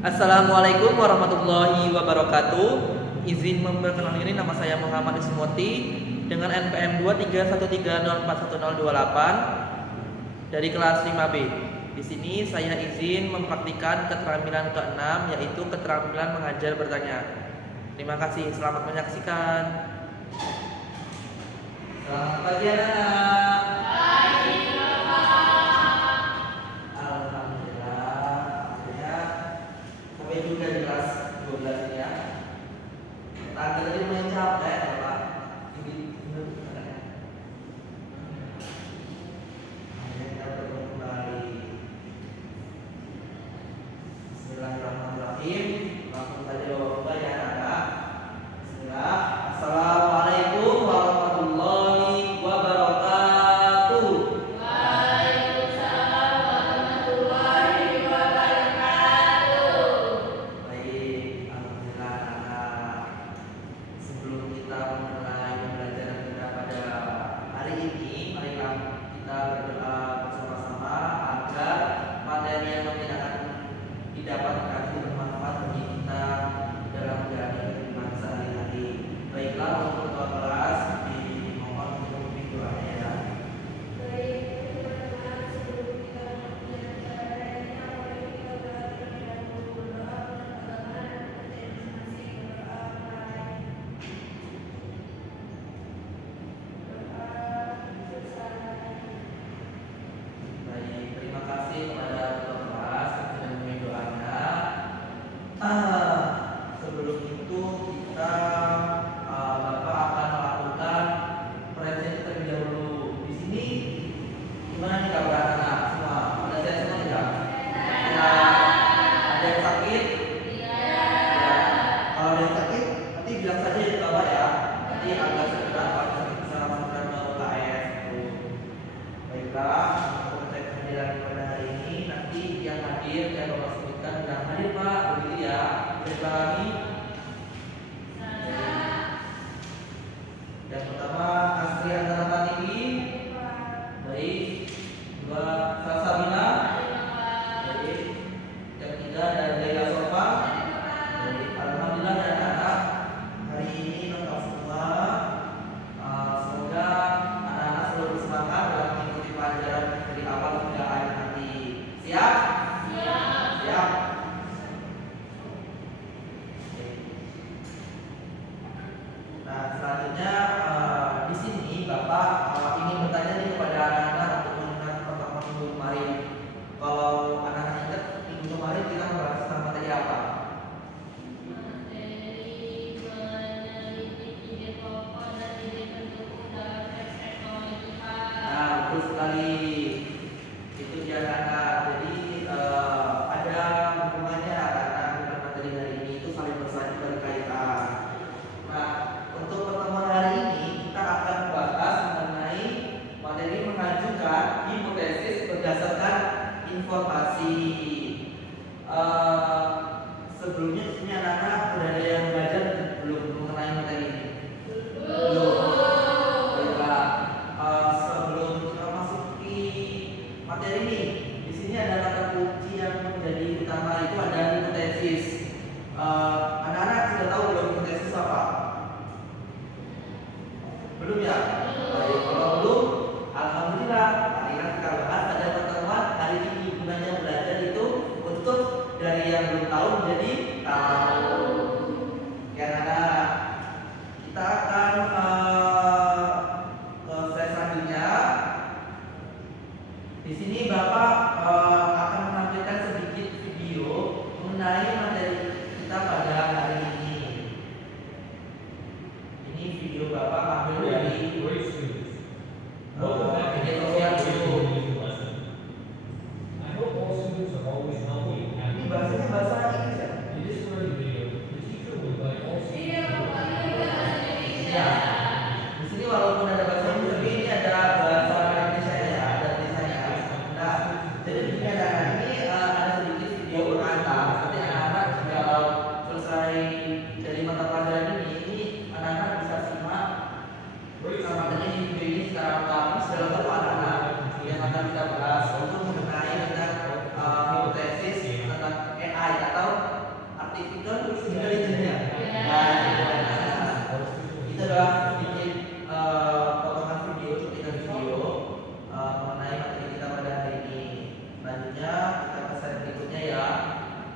Assalamualaikum warahmatullahi wabarakatuh. Izin memperkenalkan diri, nama saya Muhammad Ismuti dengan NPM 231304108 dari kelas 5B. Di sini saya izin mempraktikkan keterampilan ke-6, yaitu keterampilan mengajar bertanya. Terima kasih, selamat menyaksikan. Selamat pagi anak-anak. Sampai juga di kelas 12 ini ya. Tadi lumayan capek Bapak. Ini kita bertemu kembali. Bismillahirrahmanirrahim. Langsung saja bapak ya anak. Bismillah. Assalamualaikum warahmatullahi wabarakatuh. Baik, alhamdulillah anak. Sebelum kita mulai pembelajaran kita pada hari ini, marilah kita berdoa bersama-sama agar materi yang nanti akan didapatkan itu bermanfaat bagi kita dalam menjalani kehidupan sehari-hari. Baiklah, untuk ketua kelas dimohon untuk memimpin doanya ya. Baik, terima kasih kepada ketua kelas yang sudah memilih doanya. Sebelum itu kita Bapak akan melakukan presentasi terlebih dahulu. Di sini gimana nih kabar anak semua? Ada sehat semua tidak? Ya. Ada yang sakit? Ya. Kalau ada yang sakit, nanti bilang saja di bawah ya. Nanti agak segera kalau sakit bisa langsung ke UKS. Baiklah, untuk pembelajaran pada hari ini nanti yang hadir saya bapak sebutkan yang hadir Pak, begitu ya. Dipahami? Yang pertama Astri Antara Tatiwi. Baik. Dua Salsabila. Baik. Yang ketiga ada Leila Sofa. Baik. Alhamdulillah ya anak-anak, hari ini lengkap semua. Semoga anak-anak selalu bersemangat dalam mengikuti pelajaran dari awal hingga akhir nanti. Siap? Siap. Nah, selanjutnya di sini Bapak ingin bertanya nih kepada anak-anak untuk mengingat pertemuan minggu kemarin. Kalau anak-anak ingat minggu kemarin kita membahas tentang materi apa? Nah, betul sekali. Itu dia anak. Jadi ada hubungannya karena dengan materi hari ini itu saling berkaitan. Nah, untuk pertemuan hari ini kita akan bahas mengenai materi mengajukan hipotesis berdasarkan informasi. Sebelumnya di sini anak-anak sudah ada yang belajar belum mengenai materi ini? Belum. Baiklah. Sebelum kita masuk di materi ini, di sini ada kata kunci yang menjadi utama, itu ada hipotesis. Anak-anak sudah tahu belum hipotesis apa? Belum ya? Baik, kalau belum, alhamdulillah, marilah kita bahas pada pertemuan hari ini. Gunanya belajar itu untuk dari yang belum tahu menjadi tahu. Ya anak-anak, kita akan ke slide selanjutnya. Di sini Bapak akan menampilkan sedikit video mengenai materi kita pada hari ini. Ini video Bapak ambil dari Great students. media sosial dulu. I hope all students are always healthy and Ini happy. bahasanya bahasa Inggris ya? In this learning video, the teacher would like all students to Ya,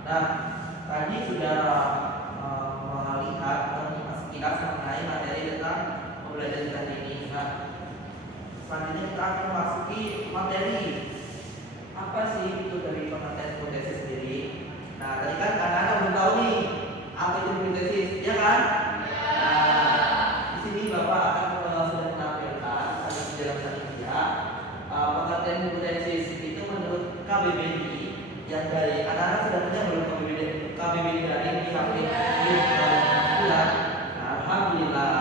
Nah, tadi sudah melihat atau menyimak sekilas mengenai materi tentang pembelajaran tadi ini. Nah, selanjutnya kita akan memasuki materi. Apa sih itu dari pengertian hipotesis sendiri? Nah, tadi kan anak-anak belum tahu nih apa itu hipotesis, ya kan? Nah, di sini Bapak akan sudah menampilkan di dalam panitia pengertian hipotesis itu menurut KBBI yang dari anak-anak sudah punya belum KBBI dari pihak bulan. Alhamdulillah.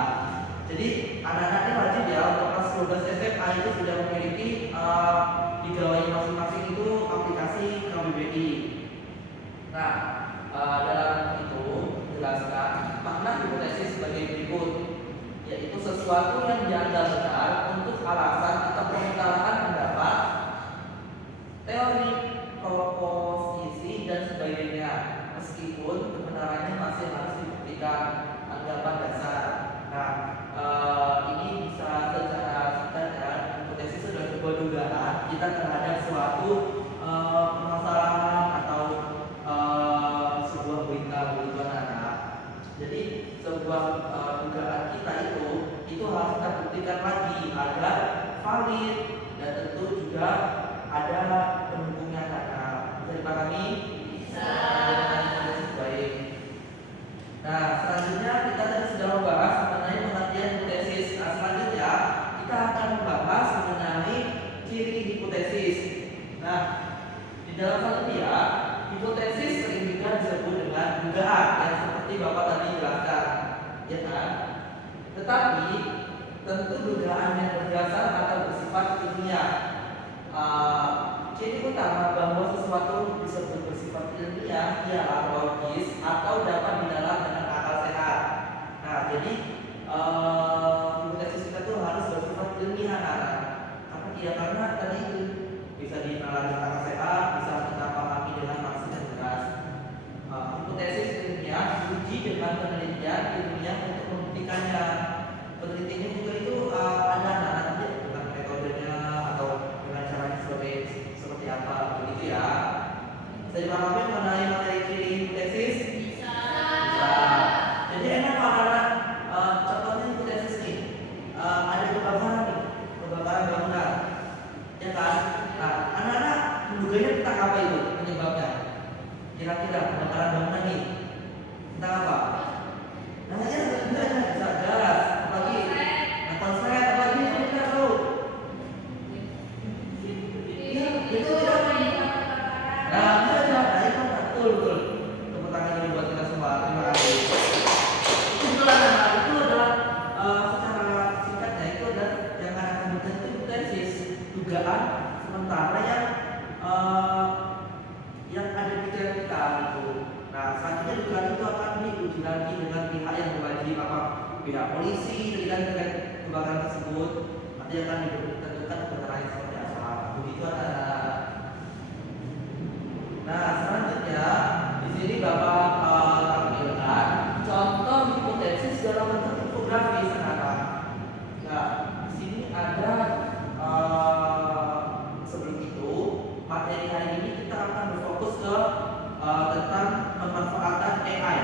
Jadi anak-anak ini wajib ya untuk kelas 12 SMA itu sudah memiliki di gawai masing-masing itu aplikasi KBBI. Nah, dalam itu jelaskan makna hipotesis sebagai berikut, yaitu sesuatu yang dianggap benar untuk alasan atau pengetahuan pendapat, teori, proposisi dan sebagainya, meskipun kebenarannya masih harus dibuktikan. Anggapan dasar. Nah, ini bisa secara singkat ya, hipotesis sudah sebuah dugaan kita terhadap suatu permasalahan atau sebuah berita begitu anak. Jadi sebuah dugaan kita itu harus kita buktikan lagi agar valid dan tentu juga ada pendukungnya anak. Bisa dipahami? Bisa. Baik. Nah, selanjutnya kita tadi sudah membahas mengenai pengertian hipotesis. Nah, selanjutnya kita akan membahas mengenai ciri hipotesis. Nah, di dalam satu pihak, hipotesis sering juga disebut dengan dugaan yang seperti Bapak tadi jelaskan, ya kan? Tetapi tentu dugaan yang berdasar atau bersifat ilmiah. Ciri utama bahwa sesuatu disebut bersifat ilmiah ialah logis atau dapat didalam dengan akal sehat. Nah, jadi hipotesis kita tuh harus bersifat ilmiah, karena tadi itu bisa dinalar dengan akal sehat, bisa kita pahami dengan maksud yang jelas. Hipotesis ilmiah diuji dengan penelitian ilmiah untuk membuktikannya. Penelitiannya juga itu ada nanti dengan metodenya atau dengan caranya seperti apa begitu ya. Bisa dipahami mengenai materi ciri hipotesis? Bisa. Jadi enak anak-anak, contohnya hipotesis nih, ada kebakaran nih, kebakaran bangunan, ya kan? Nah, anak-anak menduganya tentang apa itu penyebabnya? Kira-kira kebakaran bangunan nih tentang apa? Namanya bisa gas, apalagi konslet, apalagi itu kita tahu. Iya, itu tidak. Nah, betul. Tepuk tangan dulu buat kita semua. Terima kasih. Itu adalah secara singkatnya itu adalah yang akan sebutkan itu hipotesis, dugaan sementara yang ada di pikiran kita gitu. Nah, selanjutnya dugaan itu akan diuji lagi dengan pihak yang berwajib, apa pihak polisi terkait kebakaran tersebut. Nanti akan ditentukan kebenarannya seperti apa. Begitu ada. Nah, selanjutnya di sini Bapak tampilkan contoh hipotesis dalam bentuk infografis sekarang. Nah, di sini ada sebelum itu materi hari ini kita akan berfokus ke tentang pemanfaatan AI.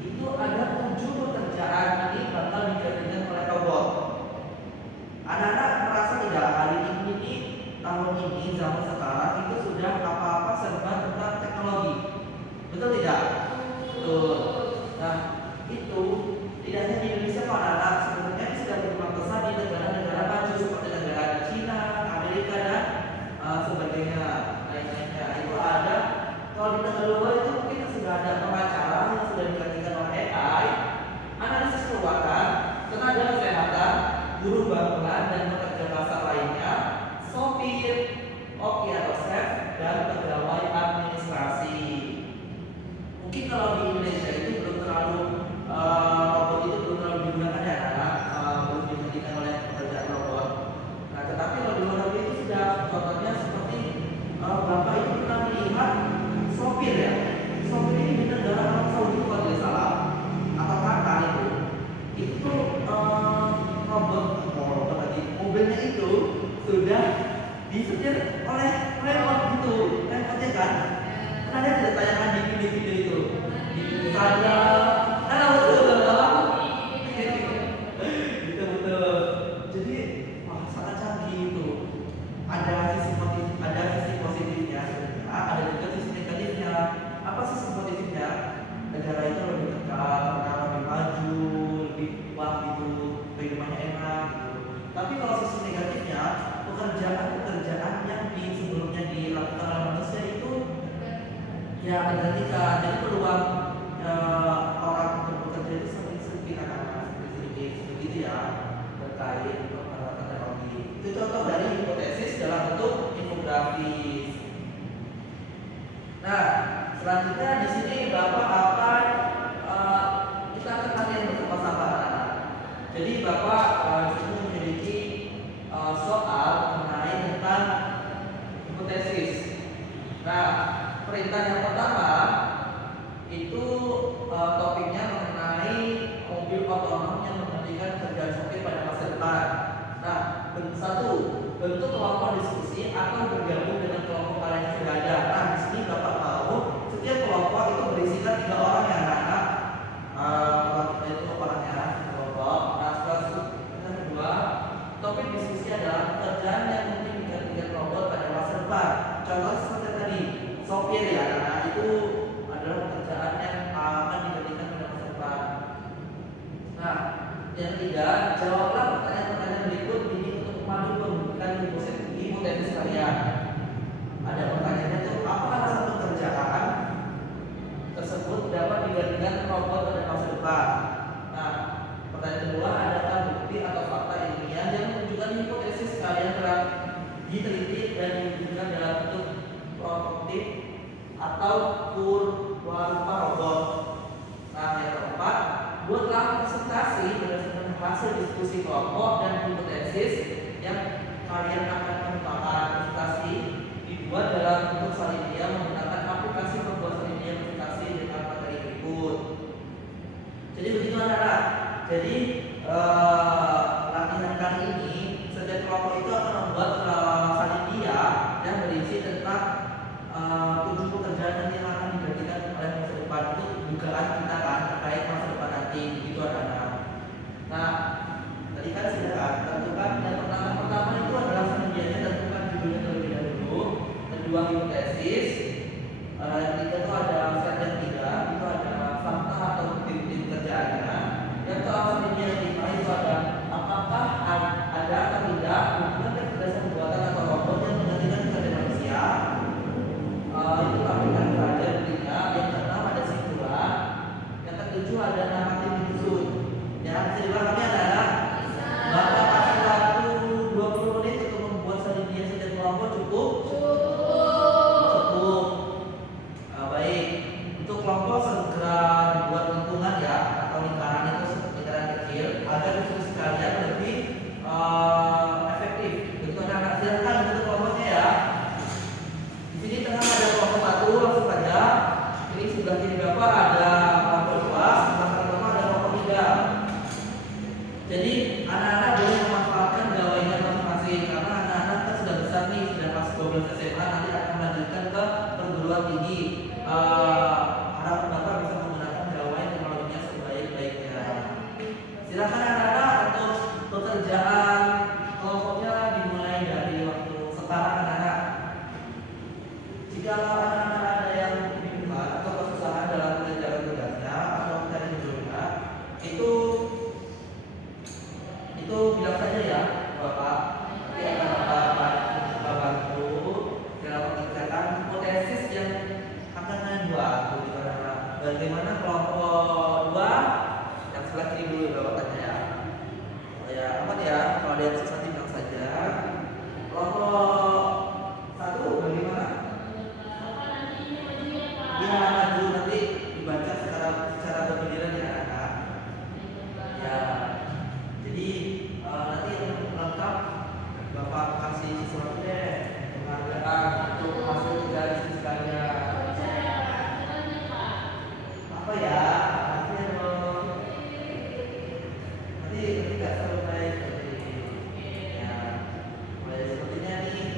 Itu ada 7 pekerjaan ini bakal digantikan oleh robot. Anak-anak merasa tidak hari ini tahun ini zaman sekarang itu sudah apa-apa serba tentang teknologi, betul tidak? Betul. Nah, itu tidak hanya di Indonesia, anak-anak sebenarnya sudah berkembang pesat di negara-negara maju seperti negara Cina, Amerika dan sebagainya lainnya. Itu ada. Kalau di negara luar itu mungkin sudah ada pengacara yang sudah digantikan oleh AI, analisis keuangan, tenaga kesehatan, guru bangunan dan pekerja kasar lainnya, sopir, oki atau chef, dan pegawai administrasi. Mungkin kalau di Indonesia itu belum terlalu robot itu belum terlalu digunakan ya, karena belum digantikan oleh pekerjaan robot. Nah, tetapi kalau di luar negeri itu sudah, contohnya seperti Bapak itu pernah melihat sopir ya. Sopir ini di negara Arab Saudi kalau tidak salah, atau Qatar itu tuh robot lagi, mobilnya itu sudah disetir oleh remote gitu, remote-nya kan. Pernah lihat tidak ada. Nah, betul. Itu betul. Jadi sangat canggih itu. Ada sisi positifnya sebenarnya, ada juga sisi negatifnya. Apa sisi positifnya? Negara itu lebih terkenal, lebih maju, lebih kuat gitu, kehidupannya enak gitu. Tapi kalau sisi negatifnya, pekerjaan yang sebelumnya dilakukan oleh manusia itu ya tergantikan. Jadi peluang orang untuk bekerja itu semakin sempit, sedikit begitu ya, terkait peralatan teknologi. Itu contoh dari hipotesis dalam bentuk infografis. Nah, selanjutnya di sini Bapak akan kita akan latihan bersama-sama anak-anak. Jadi Bapak di sini memiliki soal mengenai tentang hipotesis. Nah, perintah yang pertama itu topiknya mengenai mobil otonom yang menggantikan kerjaan sopir pada masa depan. Nah, satu, bentuk kelompok diskusi atau bergabung dengan kelompok kalian yang sudah ada. Nah, di sini Bapak tahu setiap kelompok itu berisikan 3 orang yang anak. Itu orangnya kelompok. Nah, yang kedua, topik diskusi adalah pekerjaan yang mungkin digantikan robot pada masa depan. Contoh seperti tadi, sopir ya, nah itu adalah pekerjaan yang akan digantikan pada masa depan. Nah, yang ketiga, jawablah pertanyaan-pertanyaan berikut ini untuk memandu pembukaan hipotesis kalian. Ada pertanyaannya tuh, apakah satu pekerjaan tersebut dapat digantikan robot pada masa depan? Nah, pertanyaan kedua, adakah bukti atau fakta ilmiah yang menunjukkan hipotesis kalian telah diteliti dan diwujudkan dalam bentuk prototip atau purwarupa robot? Nah, yang keempat, buatlah presentasi berdasarkan hasil diskusi kelompok dan hipotesis yang kalian akan kemukakan. Presentasi dibuat dalam bentuk salinia menggunakan aplikasi pembuat salinia presentasi dengan materi berikut. Jadi begitu anak-anak. Jadi latihan kali ini setiap kelompok itu akan membuat salinia yang berisi tentang 7 pekerjaan yang akan digantikan oleh masa depan. Itu dugaan kita kan terkait masa depan nanti, begitu anak-anak. Nah, tadi kan sudah tentukan yang pertama itu adalah salinia, tentukan judulnya terlebih dahulu. Kedua, hipotesis. Yang ketiga itu ada set yang tiga, itu ada fakta atau bukti pekerjaannya. Yang keempat yang kelima itu ada apakah ada atau tidak hubungan kecerdasan buatan atau robot yang menggantikan pekerjaan manusia. Itu lakukan saja buktinya. Yang keenam ada simpulan. Yang ketujuh ada naratif menyusun. Yang kelima kami adalah Bapak kasih waktu 20 menit untuk membuat salinia setiap kelompok cukup. Baik, untuk kelompok segera dibuat lingkungan ya atau lingkaran itu seperti lingkaran kecil agar diskusi kalian lebih efektif. Begitu anak-anak, silakan bentuk kelompoknya ya. Di sini tengah ada kelompok 1, langsung saja. Ini sebelah kiri Bapak ada kelompok 2, sebelah kanan Bapak ada kelompok 3. Jadi anak-anak boleh memanfaatkan gawainya masing-masing karena anak-anak kan sudah besar nih, sudah kelas 12 SMA, nanti akan melanjutkan ke perguruan tinggi. Harapan Bapak bisa menggunakan gawai teknologinya sebaik-baiknya. Silakan anak-anak untuk pekerjaan kelompoknya dimulai dari waktu sekarang anak-anak. Jika anak-anak ada yang kebingungan atau kesusahan dalam mengerjakan tugasnya atau mencari judulnya, itu bilang saja ya Bapak. Nanti akan Bapak bantu dalam mengerjakan hipotesis yang akan kalian buat. Bagaimana kelompok 2 yang sebelah kiri dulu Bapak tanya ya. Oh ya, aman ya. Kalau ada yang susah bilang saja. Kelompok 1 bagaimana? Ya, maju nanti dibaca secara bergiliran ya anak-anak. Ya. Jadi nanti yang lengkap Bapak kasih sesuatu deh, penghargaan untuk hasil dari diskusi kalian. Apa ya? Nanti dong. Nanti nggak selesai seperti ini. Ya, mulai sepertinya nih.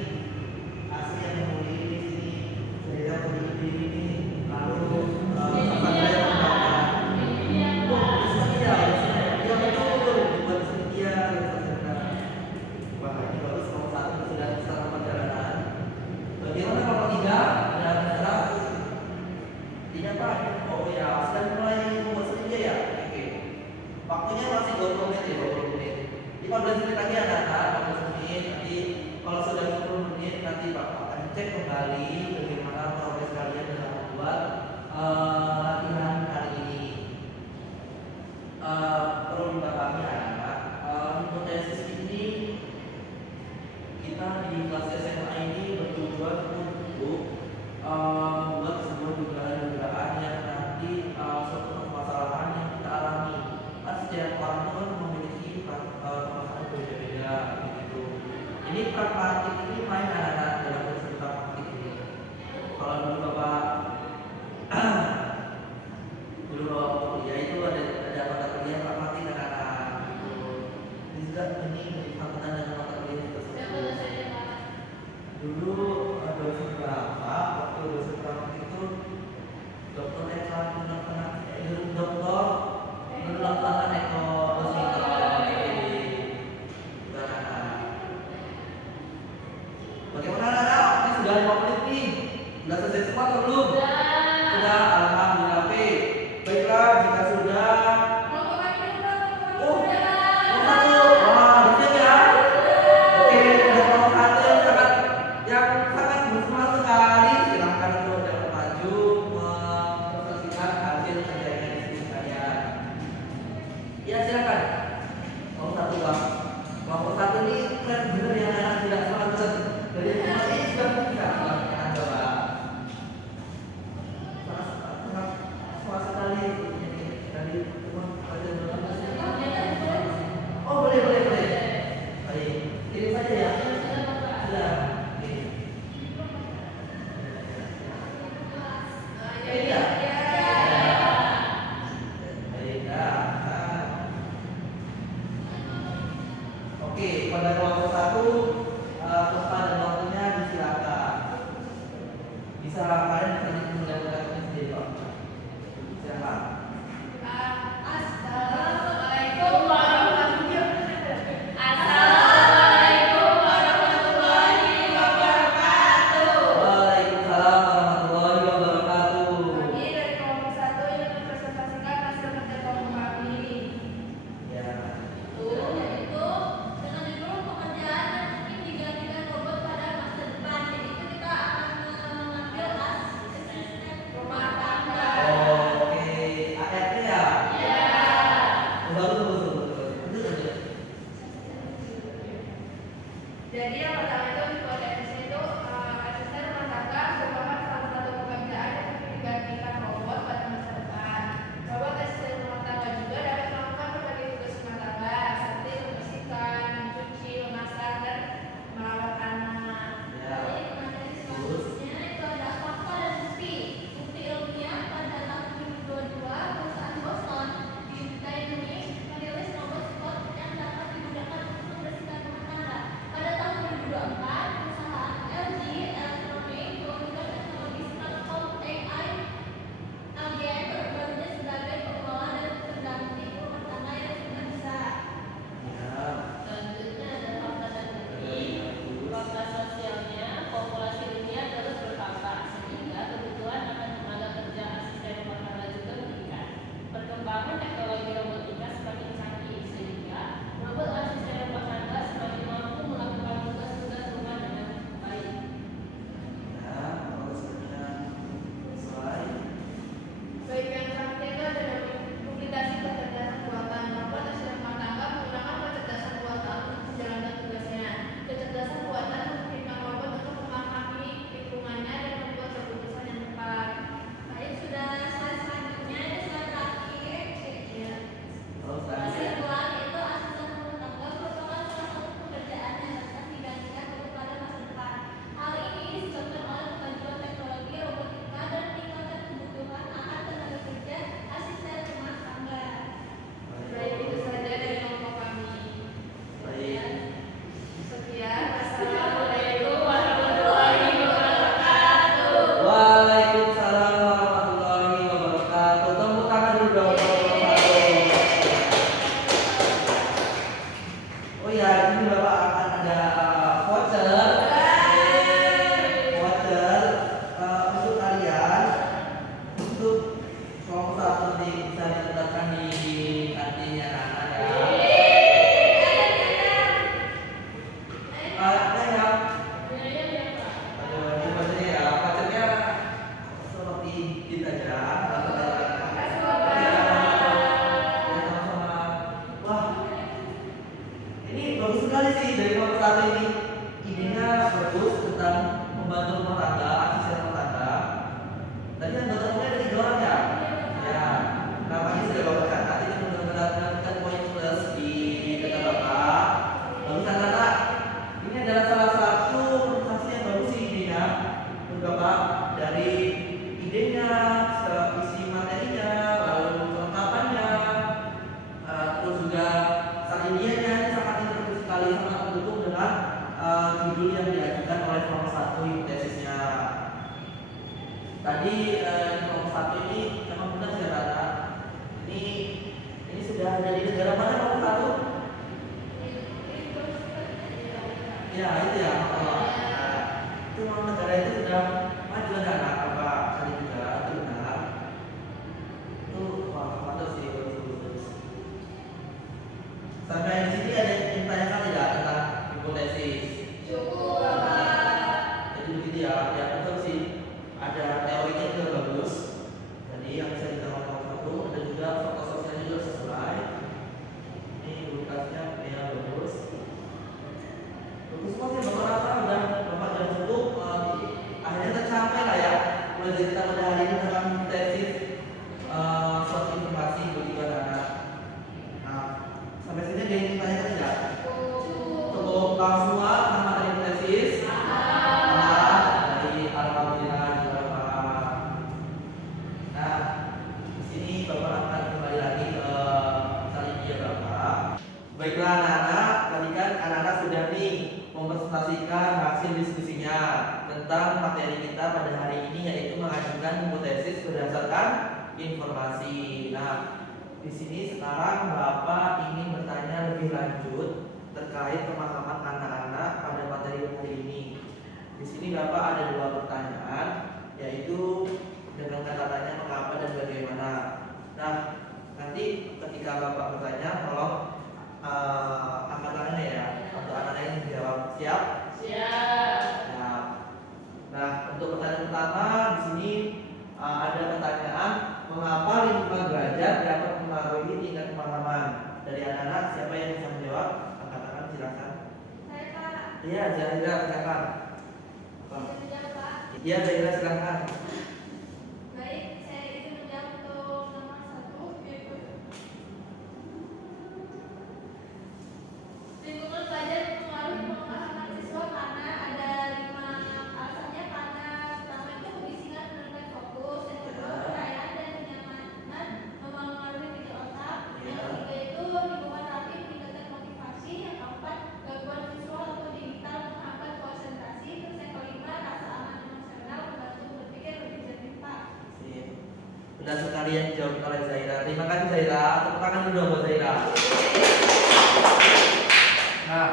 Intinya Pak, oh ya, sudah mulai membuat senja ya? Oke. Waktunya masih 20 menit ya, 20 menit. 15 menit lagi anak-anak, 15 menit. Nanti kalau sudah 10 menit nanti Bapak akan cek kembali bagaimana progres kalian dalam membuat latihan hari ini. Perlu dipahami anak-anak, hipotesis ini kita di kelas SMA ini bertujuan untuk membuat sebuah dugaan-dugaan yang nanti suatu permasalahan yang kita alami. Kan setiap orang itu kan memiliki permasalahan berbeda-beda begitu. Ini praktik ini main anak-anak dalam proses praktik ini. Kalau dulu Bapak pasti bisa ditetapkan di kantinnya anak ya. Bagus sekali sih dari kelompok satu ini. Idenya bagus tentang membantu rumah tangga, asisten rumah tangga. Tadi anggota mulai dari 3 orang ya. Ya, namanya sudah bapak catat. Ini mudah-mudahan mendapatkan poin plus di data bapak. Bagus anak-anak. Ini adalah salah satu presentasi yang bagus sih idenya, menurut bapak. Dari idenya, isi materinya, lalu kelengkapannya, terus juga salinianya ini sangat interaktif sekali, sangat mendukung dengan judul yang diajukan oleh kelompok 1 hipotesisnya. Tadi kelompok 1 ini memang benar sih Rata. Ini sudah ada di negara mana kelompok 1? Ya itu ya. Itu memang negara itu sudah maju anak apa kali juga itu benar. Itu wah mantap sih bagus. Sampai di sini ada yang ditanyakan tidak tentang hipotesis? Cukup, Bapak. Jadi begitu ya, ya betul sih. Ada teorinya juga bagus. Jadi yang bisa ditambah satu, ada juga faktor sosialnya juga sesuai. Ini publikasinya ya bagus. Bagus semua sih bapak rasa udah bapak jam cukup. Akhirnya tercapai lah ya. Mulai dari kita pada hari ini tentang hipotesis suatu informasi begitu anak-anak. Nah, sampai sini ada yang ditanyakan tidak? Cukup tahu semua tentang materi hipotesis? Dari alhamdulillah juga Pak. Nah, di sini bapak akan kembali lagi ke saliniah bapak. Baiklah anak-anak, tadi kan anak-anak sudah nih mempresentasikan hasil diskusinya tentang materi kita pada hari ini, yaitu mengajukan hipotesis berdasarkan informasi. Nah, di sini sekarang Bapak ingin bertanya lebih lanjut terkait pemahaman anak-anak pada materi hari ini. Di sini Bapak ada 2 pertanyaan, yaitu dengan kata-katanya mengapa dan bagaimana. Nah, nanti ketika Bapak bertanya, tolong angkat tangannya ya, untuk anak-anak yang menjawab. Siap? Siap. Siap. Nah, untuk pertanyaan pertama di sini ada pertanyaan, mengapa 5 derajat dapat mempengaruhi tingkat pemahaman? Dari anak-anak siapa yang bisa menjawab? Angkat tangan silakan. Saya, Pak. Iya, Zahira silakan. Bisa menjawab, Pak. Iya, Zahira silakan. Baik, saya izin menjawab untuk nomor 1, yaitu lingkungan belajar mempengaruhi pemahaman siswa karena ada 5 alasannya. Karena pertama itu kebisingan menurunkan fokus, yang kedua kepercayaan dan kenyamanan mempengaruhi pikir otak, yang ketiga itu lingkungan rapi meningkatkan motivasi, yang keempat gangguan visual atau digital menghambat konsentrasi, terus yang kelima rasa aman emosional membantu berpikir lebih jernih, Pak. Benar sekali yang dijawab oleh Zahira. Terima kasih Zahira. Tepuk tangan dulu buat Zahira. Nah,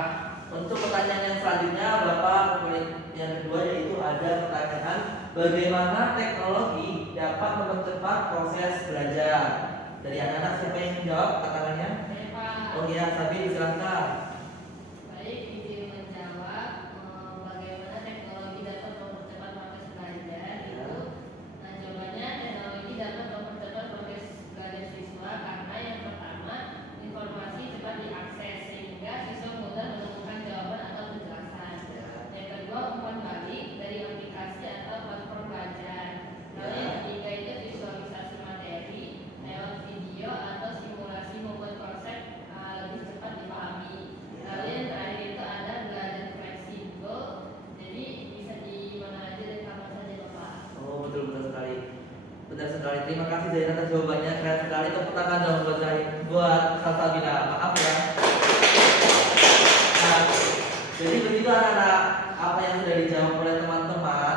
untuk pertanyaan yang selanjutnya Bapak yang kedua, yaitu ada pertanyaan bagaimana teknologi dapat mempercepat proses belajar. Dari anak-anak siapa yang menjawab tangannya? Saya, Pak. Oh iya, Sabi silakan. Baik, izin menjawab bagaimana teknologi dapat mempercepat proses belajar itu. Nah, jawabannya teknologi dapat mempercepat proses belajar siswa karena yang pertama informasi cepat diakses sehingga siswa mudah menemukan jawaban atau penjelasan. Yang kedua umpan balik dari aplikasi atau platform belajar. Lalu yang ketiga itu visualisasi materi lewat video atau simulasi membuat konsep lebih cepat dipahami. Lalu yang terakhir itu ada belajar fleksibel, jadi bisa di mana aja dan kapan saja, Bapak. Oh betul sekali. Benar sekali. Terima kasih Zahira atas jawabannya. Keren sekali. Tepuk tangan dong buat Zahira, buat Salsabila. Maaf ya. Nah, jadi begitu anak-anak apa yang sudah dijawab oleh teman-teman.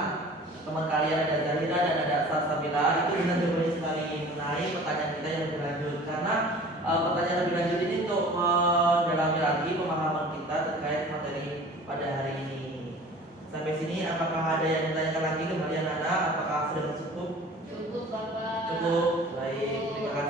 Teman kalian ada Zahira dan ada Salsabila. Itu benar jawabannya sekali mengenai pertanyaan kita yang lebih lanjut. Karena pertanyaan lebih lanjut ini untuk mendalami lagi pemahaman kita terkait materi pada hari ini. Sampai sini apakah ada yang bertanyakan lagi kembali anak-anak? Apakah sudah cukup? Cukup, Bapak. Cukup. Baik. Terima kasih.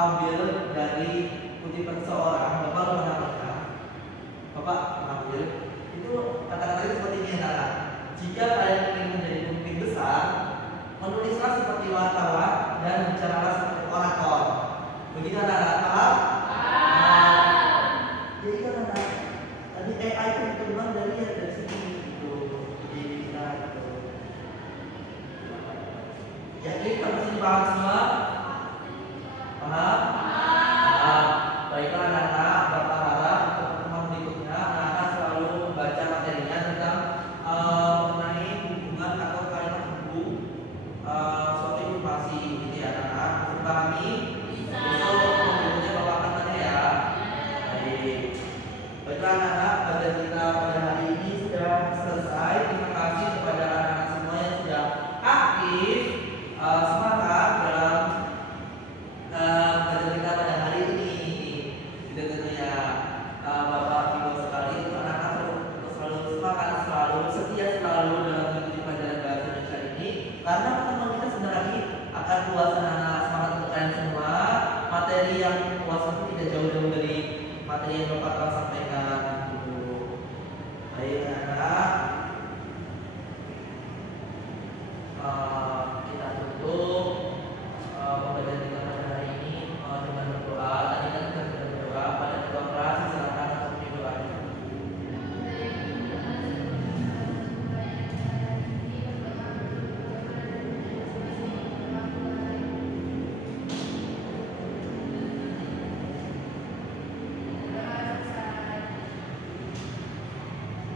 ambil dari kutipan seorang, Bapak menambahkan, Bapak mengambil itu kata-katanya seperti ini anak. Jika kalian ingin menjadi pemimpin besar, menulislah seperti wartawan dan bicaralah seperti orator. Begitu anak-anak, paham? Jadi kan anak, tadi AI itu dikembang dari sini gitu, jadi kita gitu. Yakin sampai sini paham semua? Paham? Paham. Baiklah anak-anak, Bapak harap untuk pertemuan berikutnya anak-anak selalu membaca materinya tentang mengenai hubungan atau kalimat hubung suatu informasi gitu ya anak-anak. Bisa dipahami? Besok berikutnya Bapak akan tanya ya. Baik. Baiklah anak-anak, pelajaran kita pada hari ini sudah selesai. Terima kasih kepada anak-anak semua yang sudah aktif semangat dalam pelajaran kita pada hari ini. Tidak tentunya Bapak Ibu sekali itu anak-anak selalu semangat, selalu setia selalu dalam mengikuti pelajaran bahasa Indonesia ini, karena pertemuan kita sebentar lagi akan puas anak-anak. Semangat untuk kalian semua. Materi yang puas itu tidak jauh-jauh dari materi yang Bapak telah sampaikan gitu. Baik anak-anak, kita tutup pembelajaran kita pada hari ini dengan berdoa. Tadi kan kita sudah berdoa pada ketua kelas, silakan untuk didoakan.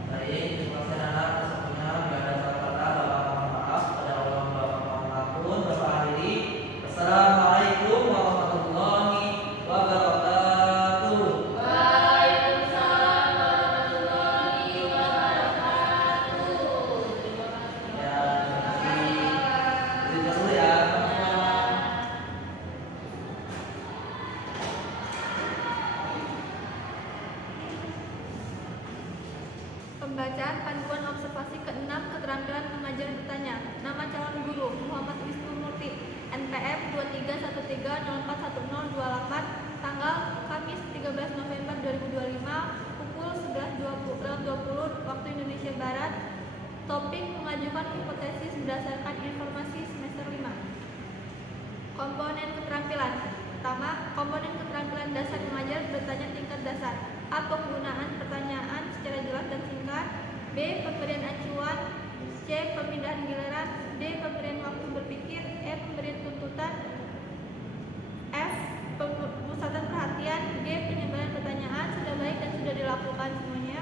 Baik, terima kasih anak-anak atas waktunya. Bila ada salah kata, Bapak mohon maaf. Pada Allah Bapak mohon ampun. Bapak akhiri. Assalamualaikum warahmatullahi wabarakatuh. Waalaikumsalam warahmatullahi wabarakatuh. Ya, terima kasih. Terima dulu ya, teman-teman. Pembacaan panduan observasi ke-6 keterampilan mengajar bertanya. Nama calon guru Muhammad Wisnu Murti, NPM 2313041028, tanggal Kamis 13 November 2025, pukul 11.20 waktu Indonesia Barat. Topik mengajukan hipotesis berdasarkan informasi semester 5. Komponen keterampilan. Pertama, komponen keterampilan dasar mengajar bertanya tingkat dasar. A. Penggunaan pertanyaan secara jelas dan singkat. B. Pemberian acuan. C. Pemindahan giliran. D. Pemberian waktu berpikir. E. Pemberian tuntutan. F. Pemusatan perhatian. G. Penyebaran pertanyaan sudah baik dan sudah dilakukan semuanya.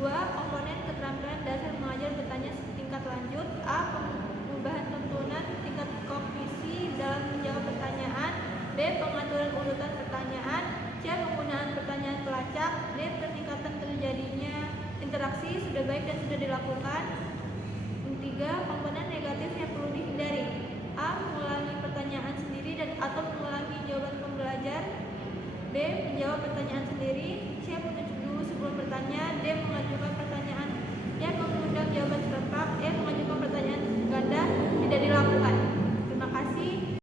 2. Komponen keterampilan dasar mengajar bertanya tingkat lanjut. A. Pengubahan tuntunan tingkat kognisi dalam menjawab pertanyaan. B. Pengaturan urutan pertanyaan. C. Penggunaan pertanyaan pelacak. D. Peningkatan terjadinya interaksi sudah baik dan sudah dilakukan. 3. Komponen negatif yang perlu dihindari. A. Mengulangi pertanyaan sendiri dan atau mengulangi jawaban pembelajar. B. Menjawab pertanyaan sendiri. C. Menunjuk dulu sebelum bertanya. D. Mengajukan pertanyaan yang mengundang jawaban serempak. E. Mengajukan pertanyaan ganda tidak dilakukan.